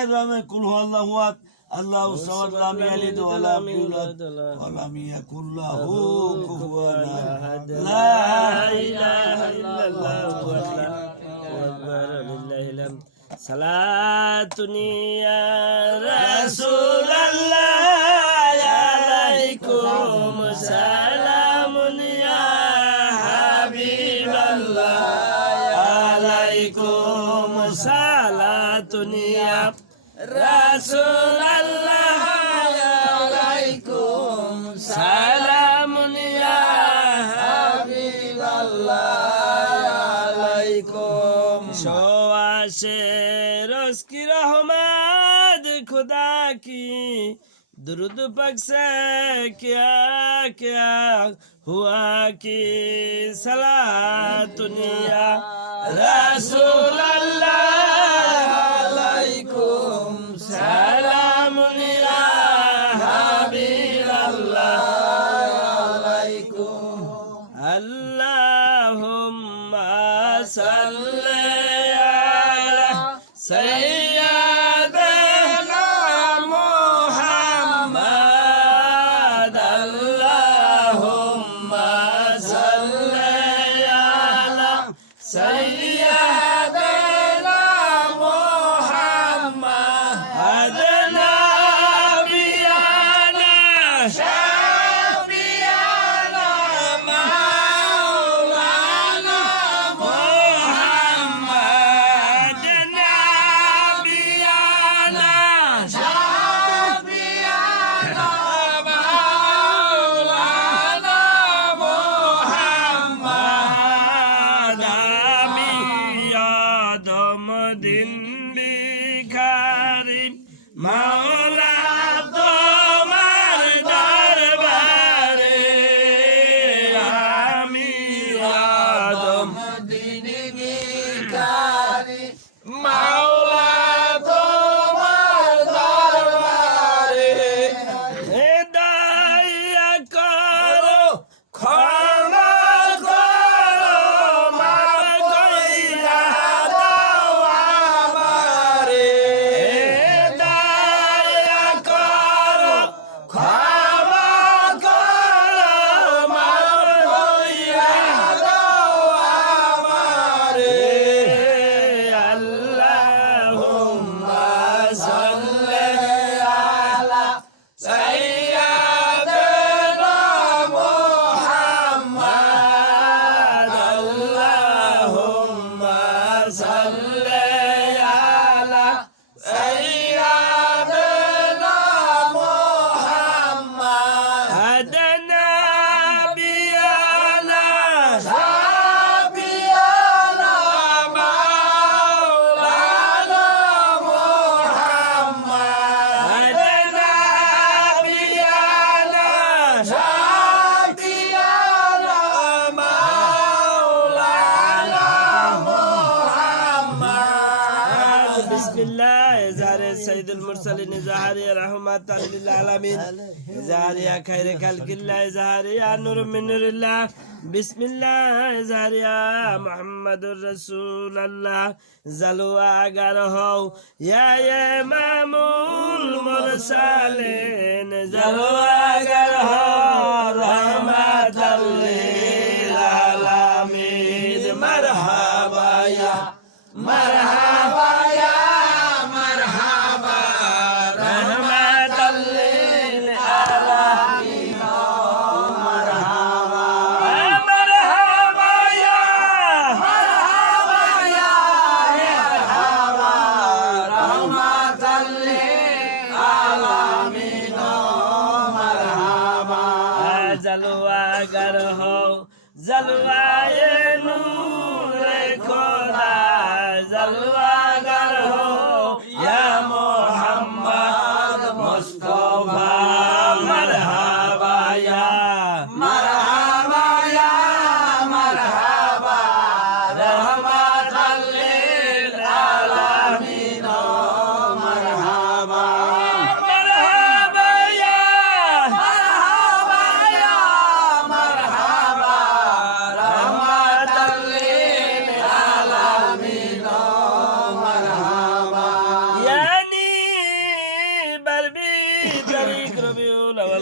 বিসমিল্লাহির রহমানির কুল হুয়াল্লাহু আহাদ আল্লাহু সামাদ লাম ইয়ালিদ ওয়া লাম ইউলাদ ওয়া লাম ইয়াকুল লাহু কুফুওয়ান আহাদ লা ইলাহা ইল্লাল্লাহু আকবার লিল্লাহিল হামদ সালাতুন ইয়া রাসূলুল্লাহ আলাইকুম সালামুন ইয়া হাবিবাল্লাহ আলাইকুম সালাতুন ইয়া রাসূলুল্লাহ আলাইকুম সালামুন ইয়া হাবিবাল্লাহ আলাইকুম শোয়াশে রসকি রহমত खुदा की दुरूद पक से क्या क्या हुआ कि सलातुनिया रसूल अल्लाह अलैकुम सलामुनिया हबीब अल्लाह अलैकुम अल्लाहुम्मा सल्ली अला सय्यदना मुहम्मद अल्लाहुम्मा सल्ली अला सय्यदना मुहम्मद नबियाना शफियाना मौलाना मुहम्मद नबियाना शफियाना मौलाना मुहम्मद আমি আদম দিন ভিখারি মাওলা তোমার দরবারে আমি আদম দিন ভিখারি মাওলা তোমার দরবারে দয়া করো ক্ষমা করো মাফ কইরা দাও আমারে দয়া করো ক্ষমা করো মাফ কইরা দাও আমারে আল্লাহুম্মা সাল্লি আলা সাইয়্যিদিনা মুহাম্মদ আল্লাহুম্মা সাল্লি আলা সাইয়্যিদিনা মুহাম্মদ নবিয়ানা শাফিয়ানা মাওলানা মুহাম্মদ নবিয়ানা শাফিয়ানা মাওলানা মুহাম্মদ বিসমিল্লাহ জারে সাইয়্যিদুল মুরসালিন জাহারিয়া রাহমাতাল লিল আলামিন জারিয়া খায়রে খালকিল্লাহ জারিয়া নূর মিন নূরিল্লাহ বিসমিল্লাহ জারিয়া মুহাম্মাদুর রাসূলুল্লাহ জালওয়া আগার হও ইয়া ইমামুল মুরসালিন জালওয়া আগার হও রাহমাতাল লিল আলামিন মারহাবা ইয়া মারহাবা ইয়া মারহাবা রাহমাতাল লিল আলামিন মারহাবা মারহাবা ইয়া মারহাবা ইয়া মারহাবা রাহমাতাল লিল আলামিন মারহাবা জালওয়া গর হও জলওয়ায়ে নূরে খোদা জলওয়া গর হও ইয়া মুহাম্মদ মুস্তাফা মারহাবা ইয়া মারহাবা ইয়া মারহাবা রাহমাতাল লিল আলামিন মারহাবা মারহাবা ইয়া মারহাবা ইয়া মারহাবা রাহমাতাল লিল আলামিন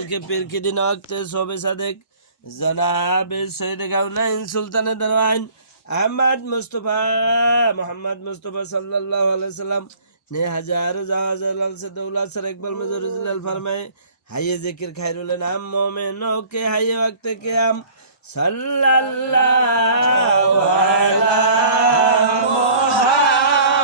के पीर की दिन वक्त सोबे सदक जनाब सैयद कौनैन सुल्तान दरवान अहमद मुस्तफा मोहम्मद मुस्तफा सल्लल्लाहु अलैहि वसल्लम ने हजारों जहाज़ से दौलत से इकबाल में ज़रूर फरमाए हाय जिक्र खैरुल नाम मोमिनों के हाय वक्त के हम सल्लल्लाहु अलैहि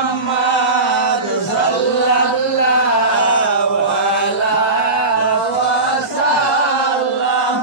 मुहम्मद सल्लल्लाहु अलैहि वसल्लम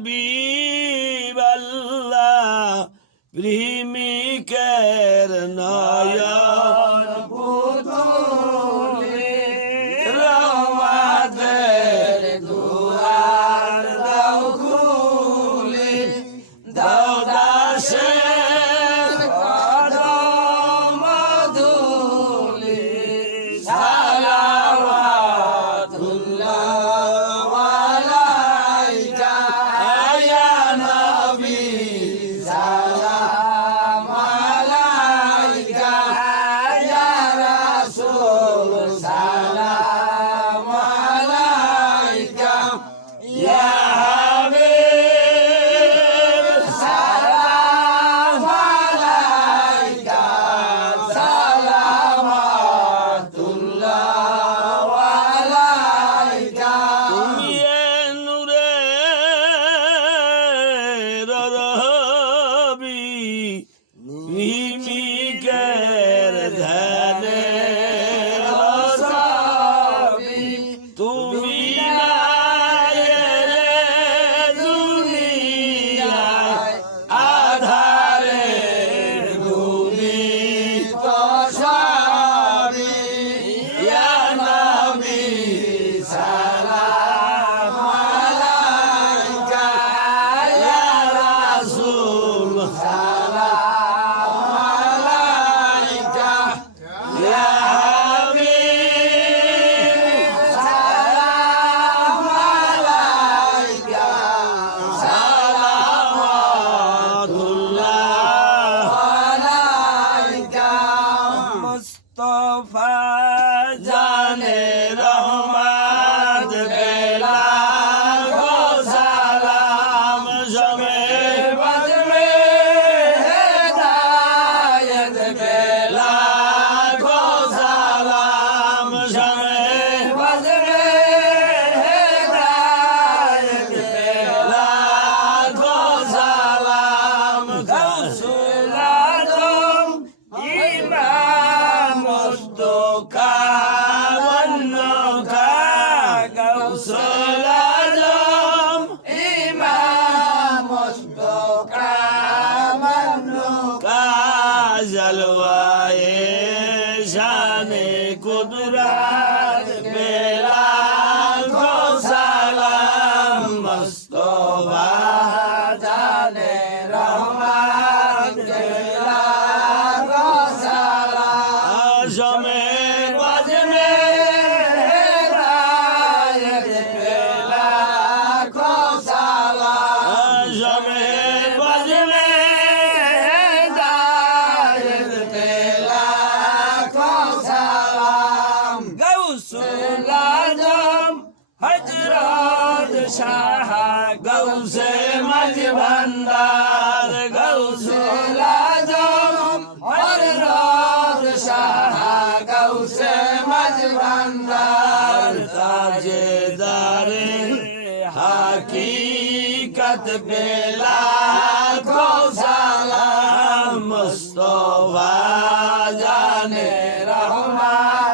हबीब अल्लाह प्रेमी करना यार पुतुले रवा दे दुआर दाव खुले दाव दाशे कदम धुले सलावतुल्लाह अलैका या नबी सलाम अलैका या रसूल सलाम अलैका या हबीब सलाम अलैका सलावतुल्लाह अलैका तुम ये नूरे रबी मिमी कर धने रसाबी তুমি নায়েলে দুনিয়ায় আধারে তুমি তো সবই ইয়া নবী সালাম আলাইকা ইয়া রাসূল সালাম আলাইকা ইয়া হাবিব সালাম আলাইকা সালাওয়াতুল্লাহ আলাইকা মুস্তাফা জানে রহমত বেলাল গো সালাম জমে বজমে হেদায়েত বেলাল গো সালাম জমে বজমে হেদায়েত বেলাল গো সালাম গাউসুল আজম ইমাম মুস্তফা वन्नका गौसल आजम इमाम मुस्तफा वन्नका जलवाए शाने कुदरत बेलाल को सलाम मुस्तफा जाने रहमत बेलाल को सलाम जमे बजमे हेदायत बेलाल को सलाम जमे बजमे हेदायत बेलाल को सलाम गौसुल आजम हजरत शाह गौसे मज भंडार गौसुल आजम हजरत शाह गौसे मज भंडार ताजेदारे हकीकत बेलाल को सलाम मुस्तफा जाने रहमत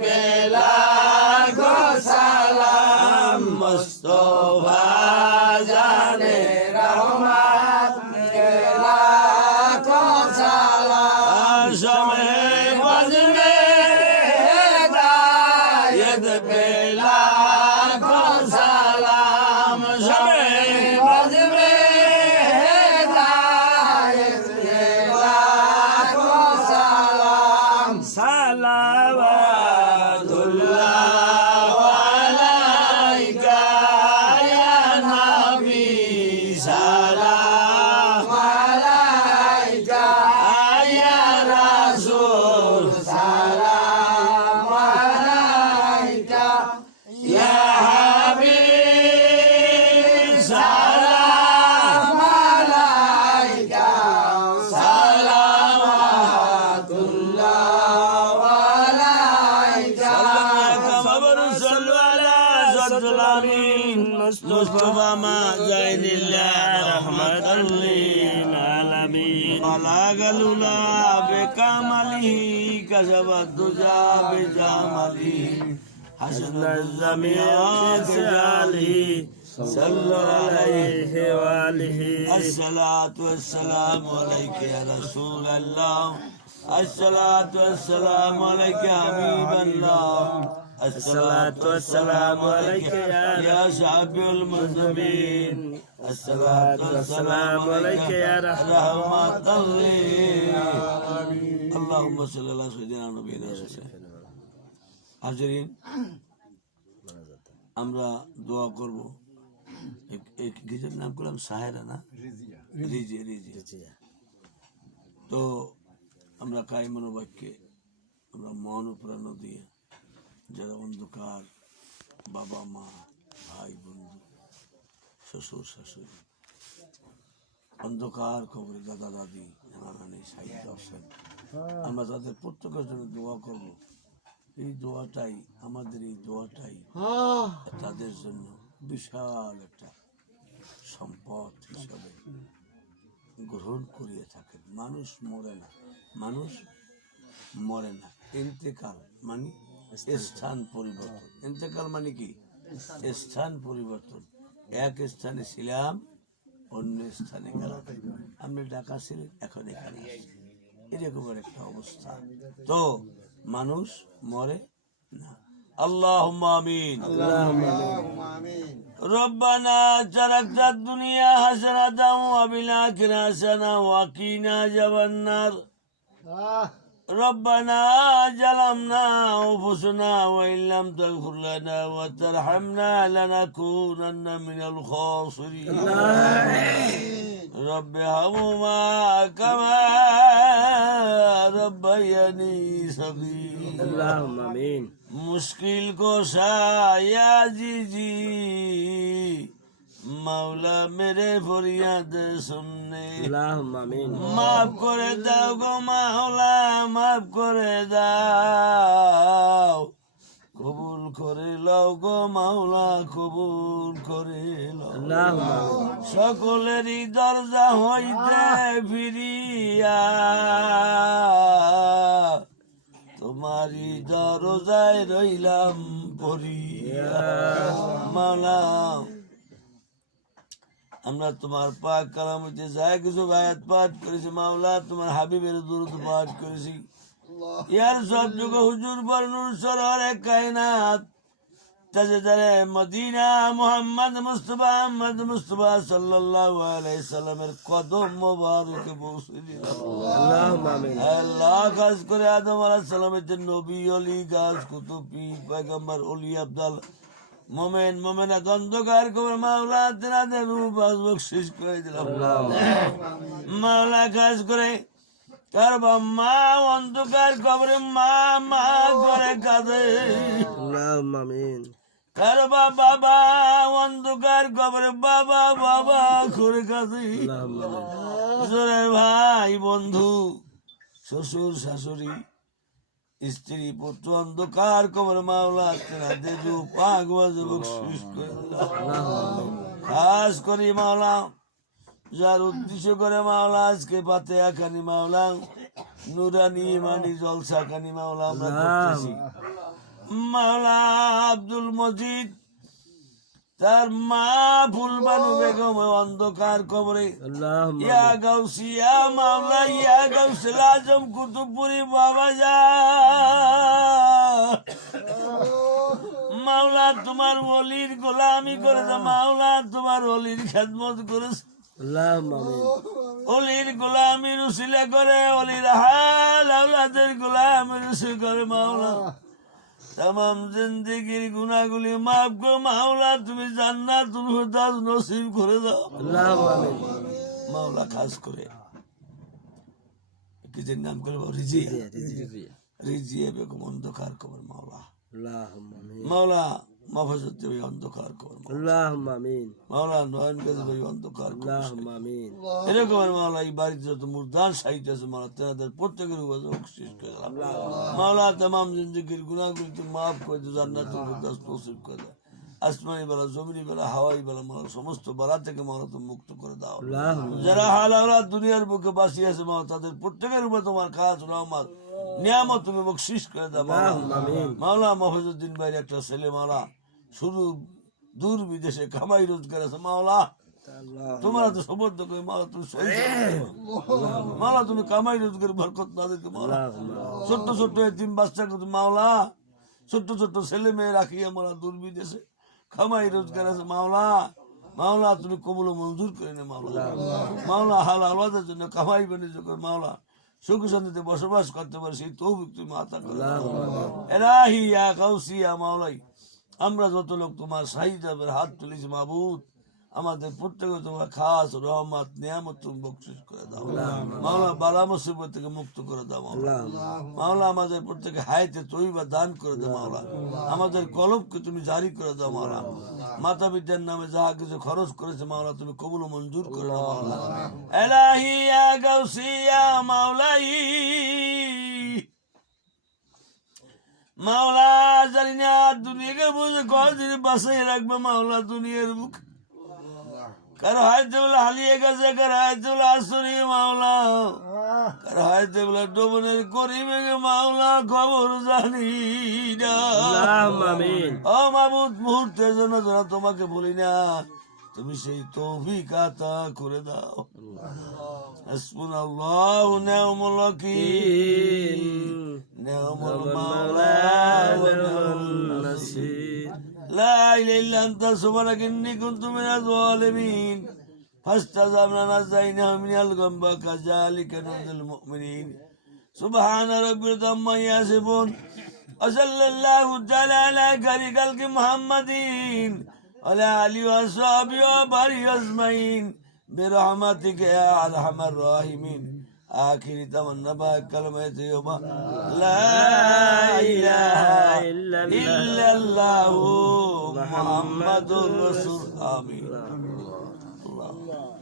পেলা গো সালাম মুস্তফা জানে রহমত পেলা গো সালাম শবে বজনে হেদায়েত পেলা গো সালাম শবে বজনে হেদায়েত পেলা গো সালাম সালাওয়াতুল্লাহ আলাইকা ইয়া নবী সালাম আলাইকা ইয়া রাসূল সালাম আলাইকা ইয়া হাবিব সালাম আলাইকা সালাওয়াতুল্লাহ আলাইকা খবর সাল্লু আলা সাদুল আমিন মুস্তাফা মা জাইনিল্লাহ রাহমাতাল লিল আলামিন আলাগালুলা বিকামালিহি কাযাবাদ দুজা বিজামালিহি হাসনাল জামিআত জালিহি সাল্লাল্লাহু আলাইহি ওয়া আলিহি আসসালাতু ওয়াসসালামু আলাইকা ইয়া রাসূলুল্লাহ আসসালাতু ওয়াসসালামু আলাইকা ইয়া হাবিবাল্লাহ আসসালাতু ওয়াসসালামু আলাইকা ইয়া শাফিউল মুজনিবিন আসসালাতু ওয়াসসালামু আলাইকা ইয়া রাহমাতাল লিল আলামিন আল্লাহুম্মা সাল্লি আলা সাইয়্যিদিনা নবিয়িনা হাজিরিন আমরা দোয়া করব এক গিজার নাম করলাম সাহেরা না রিজিয়া তো আমরা কাই মনোবাক্যে আমরা মন প্রাণ দিয়ে যারা অন্ধকার বাবা মা ভাই বন্ধু শ্বশুর শাশুড়ি অন্ধকার কবরে দাদা দাদি নানি সাহিদ দর্শক আমরা তাদের প্রত্যেকের জন্য দোয়া করব এই দোয়াটাই আমাদের এই দোয়াটাই তাদের জন্য বিশাল একটা সম্পদ হিসাবে গ্রহণ করিয়ে থাকেন মানুষ মরে না ইন্তেকাল মানে স্থান পরিবর্তন ইন্তেকাল মানে কি স্থান পরিবর্তন এক স্থানে ছিলাম অন্য স্থানে গেলাম আপনি ঢাকা ছিলেন এখন এখানে আসছেন এরকম একটা অবস্থা তো মানুষ মরে না আল্লাহুম্মা আমিন ربنا جعلنا الدنيا حسنة وفي الآخرة حسنة وقنا عذاب النار ربنا ظلمنا أنفسنا وإن لم تغفر لنا وترحمنا لنكونن من الخاسرين رب ارحمهما كما ربياني صغيرا اللهم آمين मुश्किल को साया जी मौला मेरे फरियाद सुनने माफ करे दाओ गो मौला माफ करे दाओ কবুল করে লও গো মাওলা কবুল করে লও সকলেরই দরজা হইতে ফিরিয়া তোমারই দরজায় রইলাম পড়িয়া মাওলা আমরা তোমার পাক কালাম হইতে যা কিছু আয়াত পাঠ করেছি মাওলা তোমার হাবিবের দুরূদ পাঠ করেছি ইয়ার সব যুগ হুজুর বর্ণুর সররে কায়নাত তাজদারে মদিনা মুহাম্মদ মুস্তাফা সাল্লাল্লাহু আলাইহি সাল্লামের কদম মোবারকে পৌঁছে দিলাম আল্লাহুম্মা আমিন আল্লাহ খাস করে আদম আলাইহিস সালামের নবী ওলি গাছ কুতুব পীর পয়গম্বর ওলি আব্দাল মোমেনাত অন্ধকার কবর মাওলা তেনাদের রূপ বখশিশ করে দিলাম মাওলা খাস করে কার মা অন্ধকার কবরে মা মা করে কাঁদে আল্লাহুম্মা আমিন কার বাবা অন্ধকার কবরে বাবা বাবা করে কাঁদে আল্লাহুম্মা আমিন জোরের ভাই বন্ধু শ্বশুর শাশুড়ি স্ত্রী পুত্র অন্ধকার কবরে মাওলা তেনাদের রূপ বখশিশ করে দিলাম খাস করে মাওলা যার উদ্দেশ্য করে মাওলা আজকে ফাতিহা খানি মাওলা নুরানি ইমানি জলসা খানি মাওলা আমরা করতেছি মাওলা আব্দুল মজিদ তার মা ফুলবানু বেগম অন্ধকার কবরে ইয়া গাউসিয়া মাওলা ইয়া গাউসুল আজম কুতুবপুরি বাবা যা মাওলা তোমার ওলির গোলামি করে দে মাওলা তোমার ওলির খেদমত করেছে ওলির গোলামির উসিলা করে ওলির হাল আওলাদের গোলামির উসিলা করে মাওলা तमाम जिंदगीर गुनाहগুলি মাফ করো মাওলা তুমি জান্নাতুল ফিরদাউস নসিব করে দাও আল্লাহুম্মা আমিন মাওলা খাস করে কিসের নাম করে রিজিয়া বেগম অন্ধকার কবর মাওলা আল্লাহুম্মা আমিন মাওলা মাহফুজুত ভাই অন্ধকার কবর আল্লাহুম্মা আমিন মাওলা নয়ন গাজী ভাই অন্ধকার কবর আল্লাহুম্মা আমিন এরকম মাওলা এই বাড়িতে যত মুর্দার সাহিত্য আছে মাওলা তাদের প্রত্যেকের উপর বখশিশ করে দাও মাওলা तमाम জিন্দেগীর গুনাহগুলি তুমি maaf করে দাও জান্নাতুল ফিরদাউস নসিব করে দাও আসমানি বালা জমিনি বালা হাওয়াই বালা মাওলা সমস্ত বালা থেকে মাওলা তুমি মুক্ত করে দাও যারা হাল আওলাদ দুনিয়ার বুকে বাঁচিয়ে আছে মাওলা তাদের প্রত্যেকের উপর তোমার খাস রহমত নিয়ামত তুমি বখশিশ করে দাও মাওলা মাহফুজউদ্দিন ভাইয়ের একটা ছেলে মাওলা শুধু দূর বিদেশে কামাই রোজগার আছে মাওলা তোমার তো সমর্থ করে মাওলা তুমি মাওলা তুমি কামাই রোজগার বরকত তাদেরকে মাওলা ছোট্ট ছোট্ট এতিম বাচ্চাকে তুমি মাওলা ছোট্ট ছোট্ট ছেলে মেয়ে রাখিয়া মাওলা দূর বিদেশে কামাই রোজগার আছে মাওলা মাওলা তুমি কবুল মঞ্জুর করে নে মাওলা মাওলা হাল আওলাদের জন্য কামাই বাণিজ্য করে মাওলা সুখ শান্তিতে বসবাস করতে পারে সেই তৌফিক তুমি আতা করো ইলাহি ইয়া গাউসি ইয়া মাওলাই আমরা যত লোক তোমার সাহিদাবের হাত তুলেছি মাবুদ আমাদের প্রত্যেকে তোমার খাস রহমত নিয়ামত তুমি বখশিশ করে দাও মাওলা বালা মুসিবত থেকে মুক্ত করে দাও মাওলা আমাদের প্রত্যেকে হায়াতে তৈবা দান করে দাও মাওলা আমাদের কলবকে তুমি জারি করে দাও মাওলা মাতা পিতার নামে যাহা কিছু খরচ করেছে মাওলা তুমি কবুল মঞ্জুর করে দাও মাওলা ইলাহি ইয়া গাউসি ইয়া মাওলাই মাওলা জানি না দুনিয়াকে বুঝে কদিন বাসায় রাখবে মাওলা দুনিয়ার বুক কারো হাইতে বলে হালিয়ে গেছে কারো হাইতে বলে আসরি মাওলা কারো হাইতে বলে ডোবনের করিবে মাওলা খবর জানি না ও মাবুদ মুহূর্তের জন্য যারা তোমাকে বলি না তুমি সেই তৌফিক আতা করে দাও হাসবুনাল্লাহু ওয়া নি'মাল ওয়াকিল নি'মাল মাওলা ওয়া নি'মাল নাসির লা ইলাহা ইল্লা আনতা সুবহানাকা ইন্নী কুনতু মিনাজ জালিমিন ফাস্তাজাবনা নাজাইনাহু মিনাল গাম্মি কাযালিকা নাজিল মুমিনিন সুবহানা রাব্বিকা আম্মা ইয়াসিফুন ওয়া সাল্লাল্লাহু তাআলা আলা খায়রি খালকি মুহাম্মাদিন وعلى آله وصحبه وبارك أجمعين برحمتك يا أرحم الراحمين آخر تمنى كلمة يوم لا إله إلا الله محمد رسول آمين الله